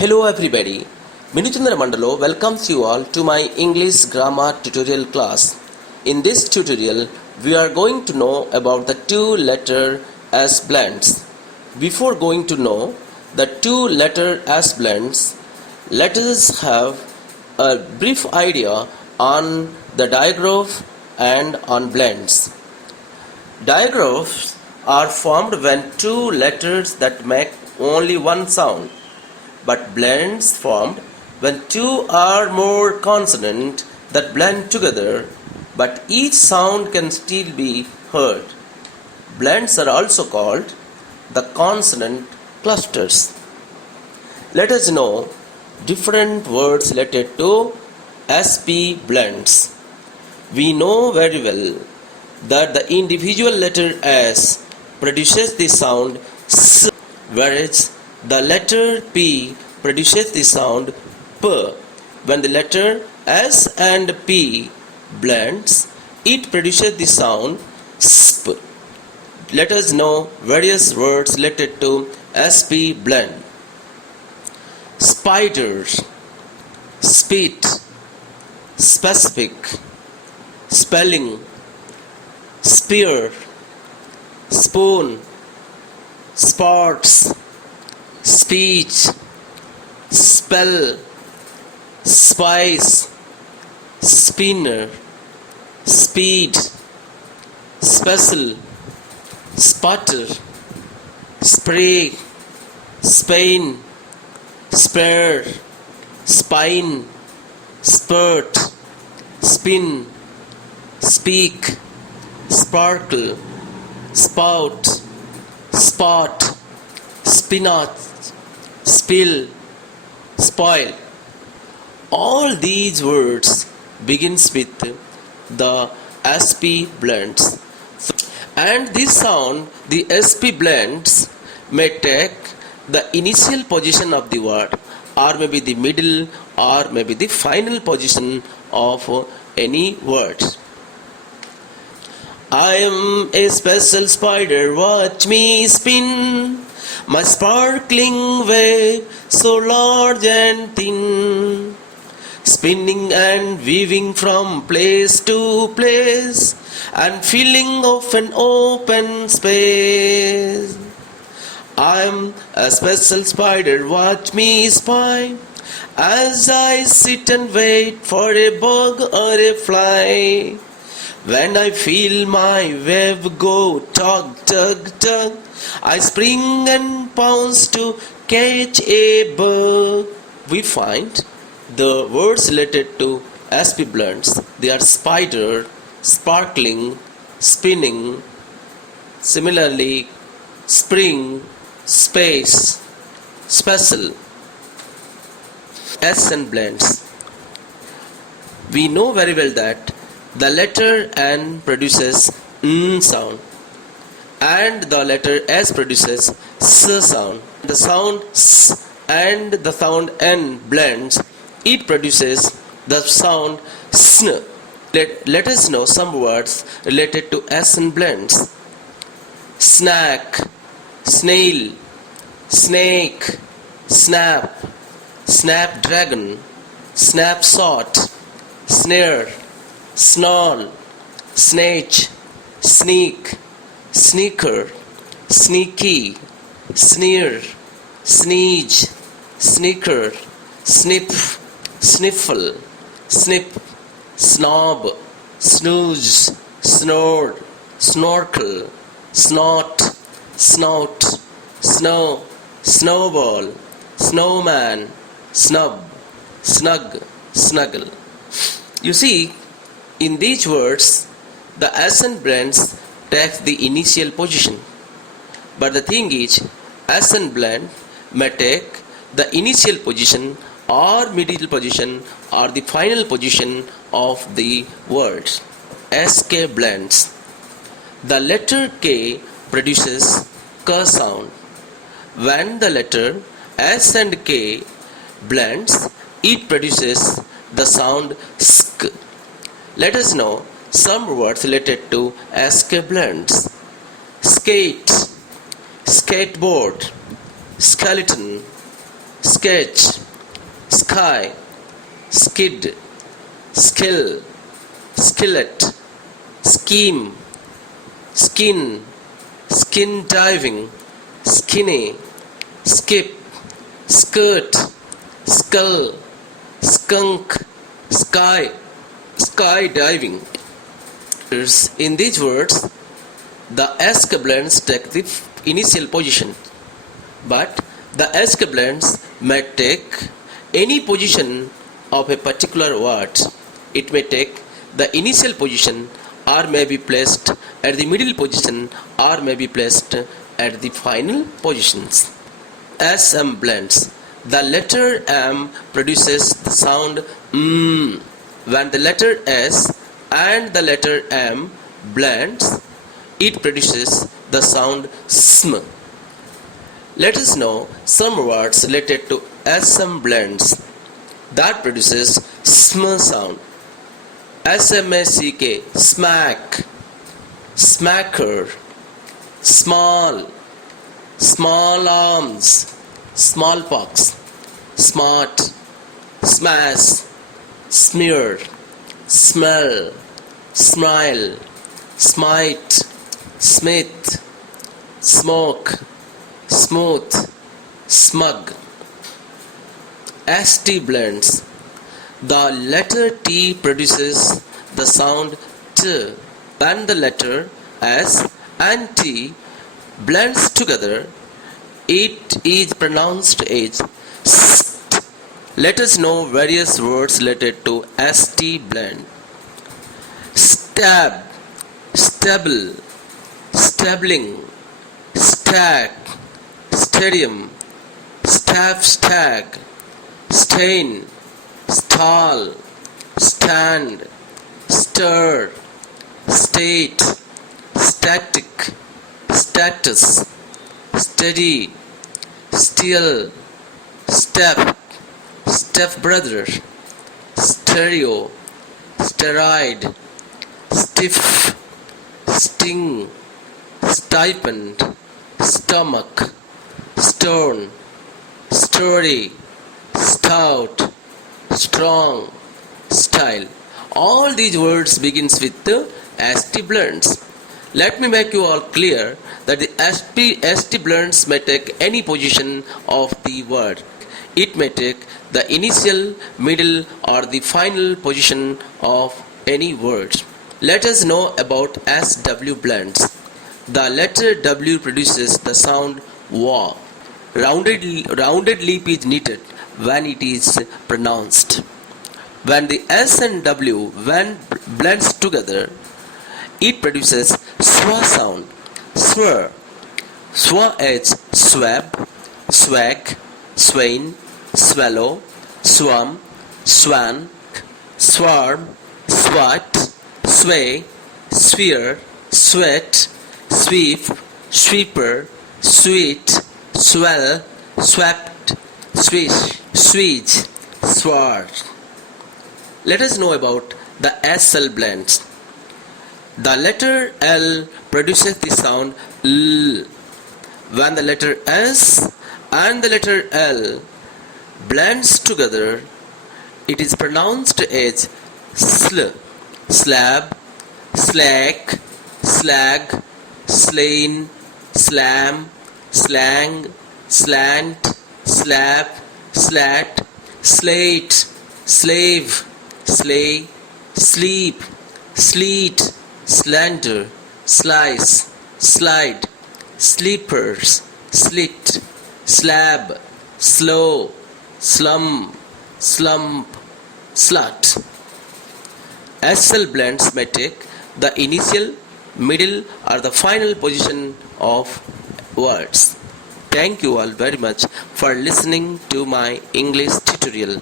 Hello everybody, Minuthandra Mandalo welcomes you all to my English grammar tutorial class. In this tutorial, we are going to know about the two-letter S blends. Before going to know the two-letter S blends, let us have a brief idea on the digraph and on blends. Digraphs are formed when two letters that make only one sound, but blends formed when two or more consonants that blend together, but each sound can still be heard. Blends are also called the consonant clusters. Let us know different words related to SP blends. We know very well that the individual letter S produces the sound S, whereas the letter P produces the sound P. When the letter S and P blends, it produces the sound SP. Let us know various words related to SP blend. Spider, spit, specific, spelling, spear, spoon, spots, speech, spell, spice, spinner, speed, special, sputter, spray, spain, spare, spine, spurt, spin, speak, sparkle, spout, spot, spinach, spill, spoil. All these words begins with the SP blends. And this sound, the SP blends, may take the initial position of the word, or maybe the middle, or maybe the final position of any word. I am a special spider, watch me spin my sparkling web so large and thin, spinning and weaving from place to place and filling of an open space. I am a special spider, watch me spy as I sit and wait for a bug or a fly. When I feel my web go tug, tug, tug, I spring and pounce to catch a bug. We find the words related to SP blends. They are spider, sparkling, spinning, similarly spring, space, special. S and blends. We know very well that the letter N produces N sound and the letter S produces S sound. The sound S and the sound N blends, it produces the sound SN. Let us know some words related to S and blends. Snack, snail, snake, snap, snapdragon, snapshot, snare, snarl, snatch, sneak, sneaker, sneaky, sneer, sneeze, sneaker, snip, sniffle, snip, snob, snooze, snore, snorkel, snort, snout, snow, snowball, snowman, snub, snug, snuggle. You see, in these words, the S and blends take the initial position. But the thing is, S and blend may take the initial position or middle position or the final position of the words. SK blends. The letter K produces K sound. When the letter S and K blends, it produces the sound SK. Let us know some words related to SK blends. Skate, skateboard, skeleton, sketch, sky, skid, skill, skillet, scheme, skin, skin diving, skinny, skip, skirt, skull, skunk, sky, skydiving. In these words, the SK blends take the initial position, but the SK blends may take any position of a particular word. It may take the initial position or may be placed at the middle position or may be placed at the final positions. SM blends. The letter M produces the sound M. When the letter S and the letter M blends, it produces the sound SM. Let us know some words related to SM blends that produces SM sound. SMACK, smack, smacker, small, small arms, smallpox, smart, smash, smear, smell, smile, smite, smith, smoke, smooth, smug. ST blends. The letter T produces the sound T, and the letter S and T blends together. It is pronounced as st. Let us know various words related to ST blend. Stab, stable, stabling, stack, stadium, staff stag, stain, stall, stand, stir, state, static, status, steady, still, step, stepbrother, stereo, steroid, stiff, sting, stipend, stomach, stone, story, stout, strong, style. All these words begins with the ST blends. Let me make you all clear that the ST blends may take any position of the word. It may take the initial, middle or the final position of any word. Let us know about SW blends. The letter W produces the sound wa. Rounded lip is knitted when it is pronounced. When the S and W blends together, it produces swa sound. Swir. Swa is swab, swag, swain, swallow, swam, swan, swarm, swat, sway, sphere, sweat, sweep, sweeper, sweet, swell, swept, swish, switch, sword. Let us know about the SL blends. The letter L produces the sound L. When the letter S and the letter L blends together, it is pronounced as sl, slab, slack, slag, slain, slam, slang, slant, slap, slat, slate, slave, slay, sleep, sleet, slander, slice, slide, sleepers, slit, slab, slow, slum, slump, slut. SL blends may take the initial, middle or the final position of words. Thank you all very much for listening to my English tutorial.